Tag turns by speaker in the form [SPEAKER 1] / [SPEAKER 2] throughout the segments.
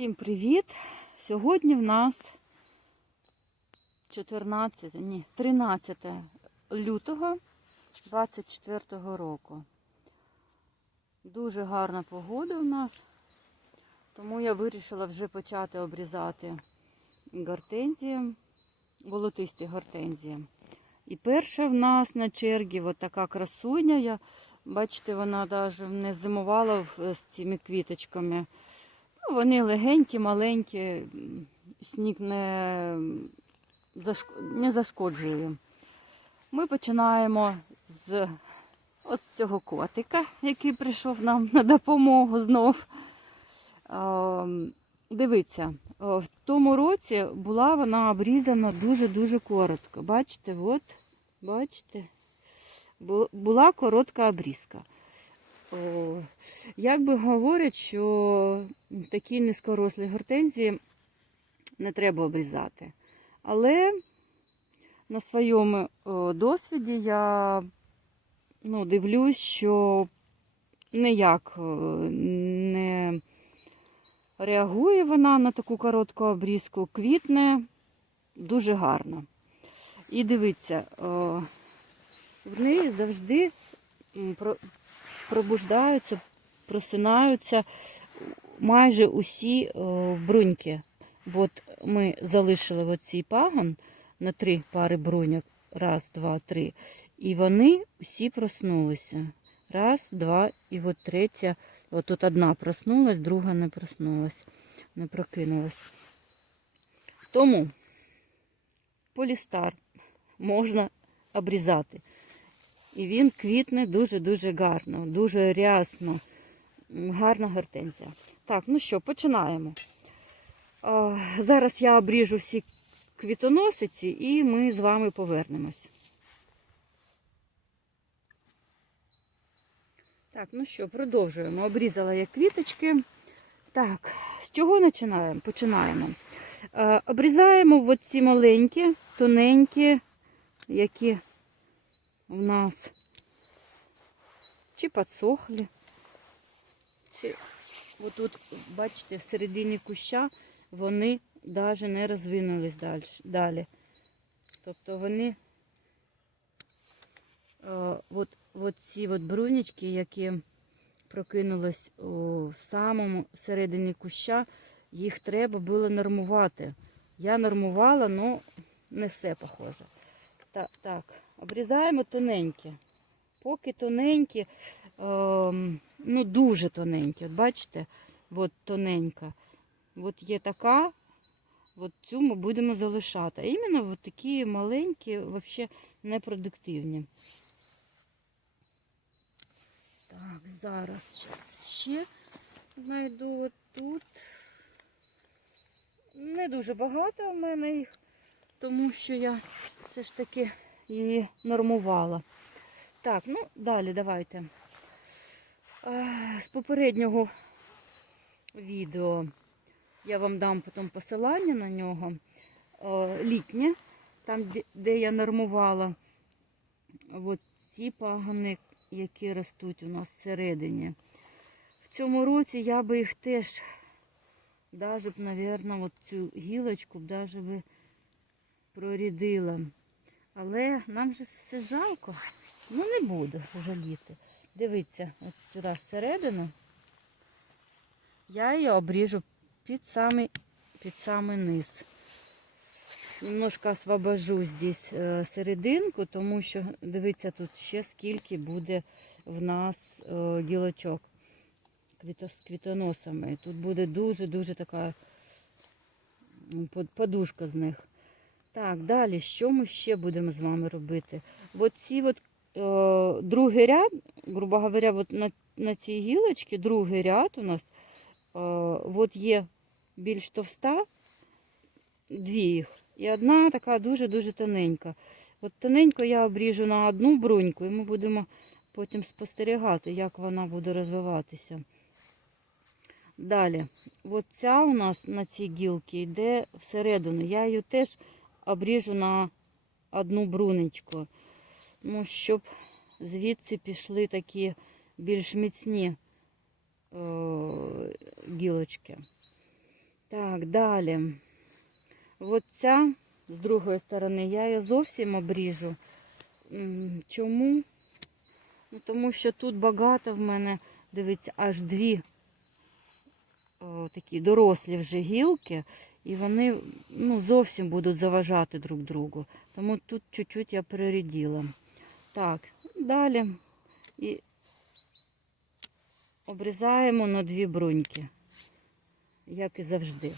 [SPEAKER 1] Всім привіт! Сьогодні в нас 14, ні, 13 лютого 24 року. Дуже гарна погода в нас, тому я вирішила вже почати обрізати гортензії, волотисті гортензії. І перша в нас на чергі от така красуня. Я, бачите, вона навіть не зимувала з цими квіточками. Вони легенькі, маленькі, сніг не, зашк- не зашкоджує. Ми починаємо з от цього котика, який прийшов нам на допомогу знов. Ем, Дивіться, в тому році була вона обрізана дуже-дуже коротко. Бачите, от, бачите, була коротка обрізка. Як би говорять, що такі низькорослі гортензії не треба обрізати. Але на своєму досвіді я ну, дивлюсь, що ніяк не реагує вона на таку коротку обрізку, квітне дуже гарно. І дивіться, в неї завжди пробуждаються, просинаються майже усі бруньки. От ми залишили оцей пагон на три пари бруньок. Раз, два, три. І вони всі проснулися. Раз, два, і от третя. От тут одна проснулась, друга не проснулась, не прокинулась. Тому полістар можна обрізати. І він квітне дуже-дуже гарно, дуже рясно. Гарна гортензія. Так, ну що, починаємо. Зараз я обріжу всі квітоносиці і ми з вами повернемось. Так, ну що, продовжуємо. Обрізала я квіточки. Так, з чого починаємо? Починаємо. Обрізаємо от ці маленькі, тоненькі, які в нас чи підсохлі, чи отут, бачите, в середині куща вони навіть не розвинулись далі. Тобто вони е, от, от ці от брунічки, які прокинулись у самому середині куща, їх треба було нормувати. Я нормувала, але не все похоже. Так, так, обрізаємо тоненькі. Поки тоненькі, ем, ну дуже тоненькі. От бачите, от тоненька. От є така, от цю ми будемо залишати. А іменно от такі маленькі, взагалі непродуктивні. Так, зараз ще знайду от тут. Не дуже багато в мене їх, тому що я все ж таки її нормувала. Так, ну далі давайте. Е, З попереднього відео я вам дам потім посилання на нього. Е, Літнє, там, де- я нормувала от ці пагани, які ростуть у нас всередині. В цьому році я би їх теж, навіть, мабуть, цю гілочку б би прорідила. Але нам же все жалко. Ну не буду жаліти. Дивіться, от сюди всередину. Я її обріжу під самий, під самий низ. Немножко освобожу здесь е, серединку, тому що дивіться тут ще скільки буде в нас е, гілочок з квітоносами. Тут буде дуже-дуже така подушка з них. Так, далі, що ми ще будемо з вами робити? От ці от, е, другий ряд, грубо говоря, от на, на цій гілочці другий ряд у нас е, от є більш товста, дві їх. І одна така дуже-дуже тоненька. От тоненько я обріжу на одну бруньку, і ми будемо потім спостерігати, як вона буде розвиватися. Далі, от ця у нас на цій гілці йде всередину. Я її теж обріжу на одну брунечку. Ну, щоб звідси пішли такі більш міцні е, гілочки. Так, далі. От ця з другої сторони я її зовсім обріжу. Чому? Ну, тому що тут багато в мене, дивіться, аж дві о, такі дорослі вже гілки, і вони ну, зовсім будуть заважати друг другу. Тому тут чуть-чуть я перерядила. Так, далі і обрізаємо на дві бруньки, як і завжди.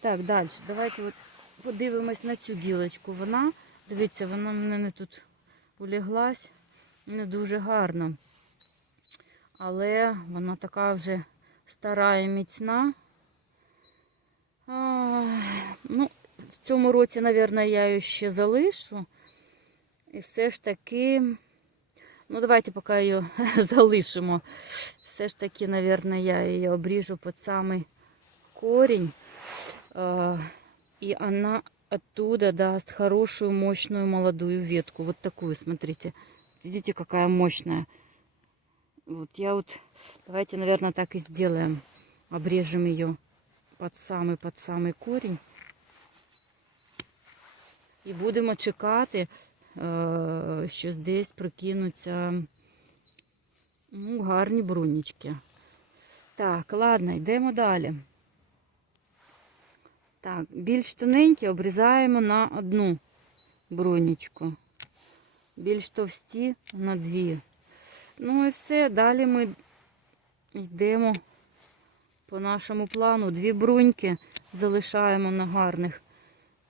[SPEAKER 1] Так, далі. Давайте от подивимось на цю гілочку. Вона, дивіться, вона в мене тут улеглась не дуже гарно. Але вона така вже стара і міцна. А, ну, в цьому році, мабуть, я її ще залишу. І все ж таки, ну давайте поки її залишимо. Все ж таки, мабуть, я її обріжу під самий корінь. А, и она оттуда даст хорошую, мощную молодую ветку. Вот такую, смотрите. Видите, какая мощная. Вот я вот, давайте, наверное, так и сделаем. Обрежем ее под самый, под самый корень. І будемо чекати, е, що десь прокинуться ну, гарні брунічки. Так, ладно, йдемо далі. Так, більш тоненькі обрізаємо на одну бронічку. Більш товсті на дві. Ну і все, далі ми йдемо по нашому плану. Дві бруньки залишаємо на гарних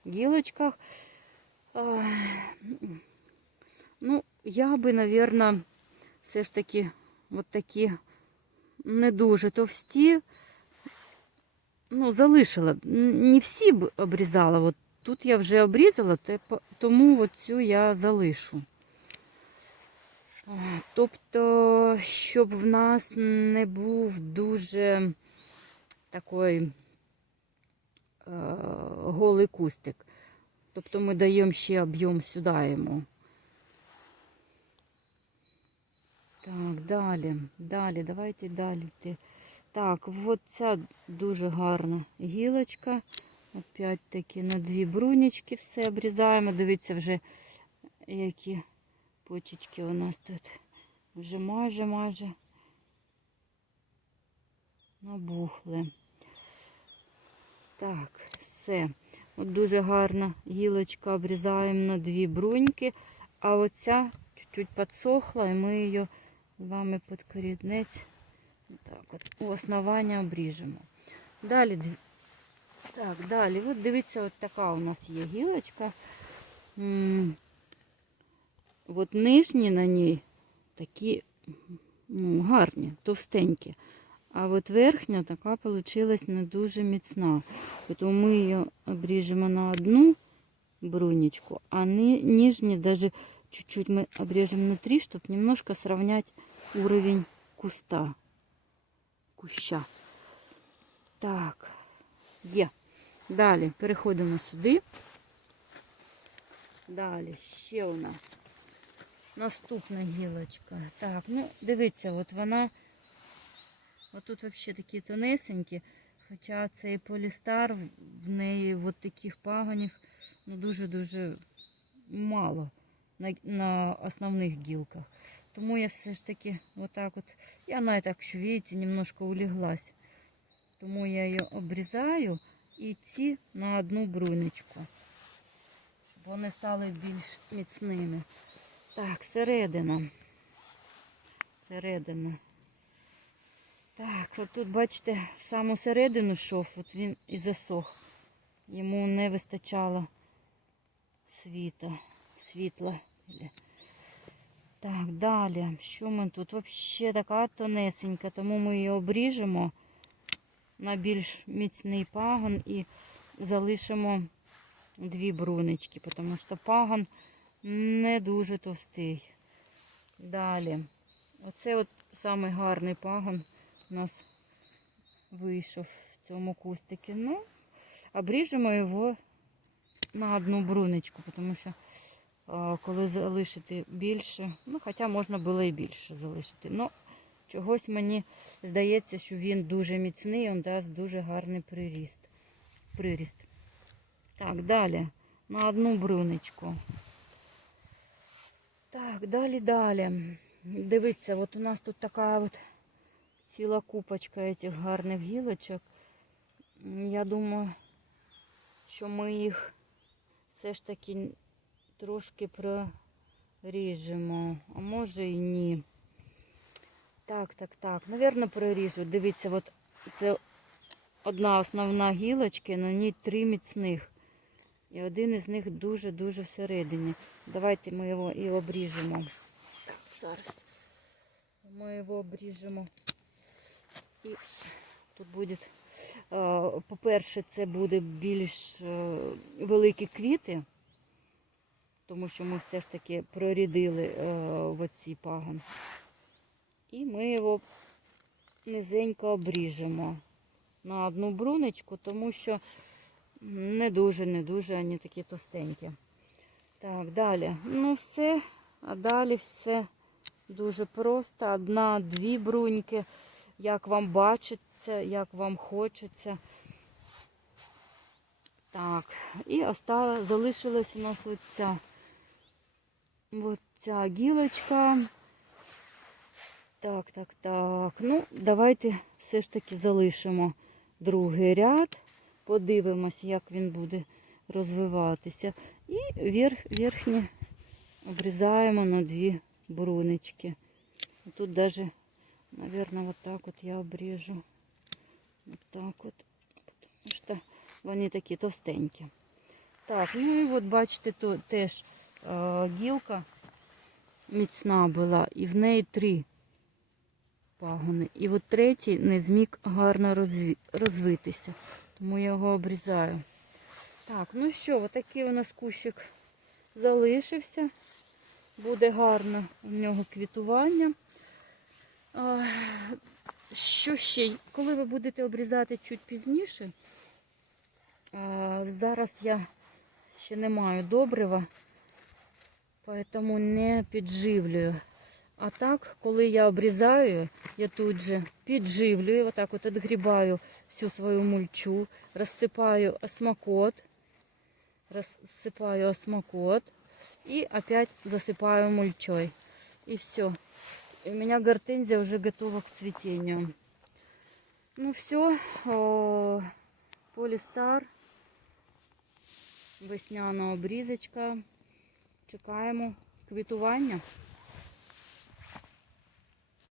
[SPEAKER 1] гілочках. Ну, я би, мабуть, все ж таки от такі не дуже товсті ну, залишила. Не всі б обрізала. От тут я вже обрізала, тому от цю я залишу. Тобто, щоб в нас не був дуже такий е, голий кустик. Тобто ми даємо ще об'єм сюди йому. Так, далі, далі, давайте далі йти. Так, от ця дуже гарна гілочка. Опять таки на дві брунічки все обрізаємо. Дивіться вже, які почечки у нас тут. Вже майже майже набухли. Так, все. От дуже гарна гілочка обрізаємо на дві бруньки, а оця чуть-чуть підсохла, і ми її з вами під корінець так, от у основання обріжемо. Далі, так, далі, от дивіться, от така у нас є гілочка. От нижні на ній такі ну, гарні, товстенькі. А от верхня така вийшла не дуже міцна. Тому ми її обріжемо на одну брунечку, а ни, нижні даже чуть-чуть мы обрежем на три, чтобы немножко сравнять уровень куста. Куща. Так, є. Далі переходимо сюди. Далі ще у нас наступна гілочка. Так, ну дивіться, от вона. Отут взагалі такі тонесенькі. Хоча цей полістар в неї от таких пагонів ну, дуже-дуже мало на, на основних гілках. Тому я все ж таки отак от, і вона так, що видите, немножко улеглась. Тому я її обрізаю і ці на одну брунечку, щоб вони стали більш міцними. Так, середина. Середина. Так, от тут, бачите, в саму середину йшов, от він і засох. Йому не вистачало світа, світла. Так, далі. Що ми тут? Взагалі така тонесенька, тому ми її обріжемо на більш міцний пагон і залишимо дві брунечки, тому що пагон не дуже товстий. Далі. Оце от самий гарний пагон у нас вийшов в цьому кустику. Ну, обріжемо його на одну брунечку, тому що коли залишити більше, ну, хоча можна було і більше залишити. Ну, чогось мені здається, що він дуже міцний, він дасть дуже гарний приріст. приріст. Так, далі. На одну брунечку. Так, далі, далі. Дивіться, от у нас тут така от ціла купочка цих гарних гілочок. Я думаю, що ми їх все ж таки трошки проріжемо. А може і ні. Так, так, так. Навірно, проріжу. Дивіться, от це одна основна гілочка, на ній три міцних. І один із них дуже-дуже всередині. Давайте ми його і обріжемо. Зараз ми його обріжемо. І тут буде, е, по-перше, це буде більш е, великі квіти, тому що ми все ж таки прорідили е, в оці пагон. І ми його низенько обріжемо на одну брунечку, тому що не дуже, не дуже вони такі товстенькі. Так, далі. Ну все, а далі все дуже просто. Одна-дві бруньки, як вам бачиться, як вам хочеться. Так, і остала, залишилась у нас оця, оця гілочка. Так, так, так. Ну, давайте все ж таки залишимо другий ряд. Подивимось, як він буде розвиватися. І верх, верхні обрізаємо на дві брунечки. Тут даже, наверное, вот так вот я обрежу. Вот так вот. Потому що вони такі товстенькі. Так, ну і от бачите, тут теж е, гілка міцна була, і в неї три пагони. І от третій не зміг гарно розві... розвитися, тому я його обрізаю. Так, ну що, отакий у нас кущик залишився. Буде гарно у нього квітування. Що ще? Коли ви будете обрізати чуть пізніше, зараз я ще не маю добрива, тому не підживлюю. А так, коли я обрізаю, я тут же підживлюю, отак от відгрібаю всю свою мульчу, розсипаю осмокот, розсипаю осмокот и опять засыпаю мульчой. И все. И у меня гортензия уже готова к цветению. Ну все, полістар, весняна обрізочка. Чекаємо квітування.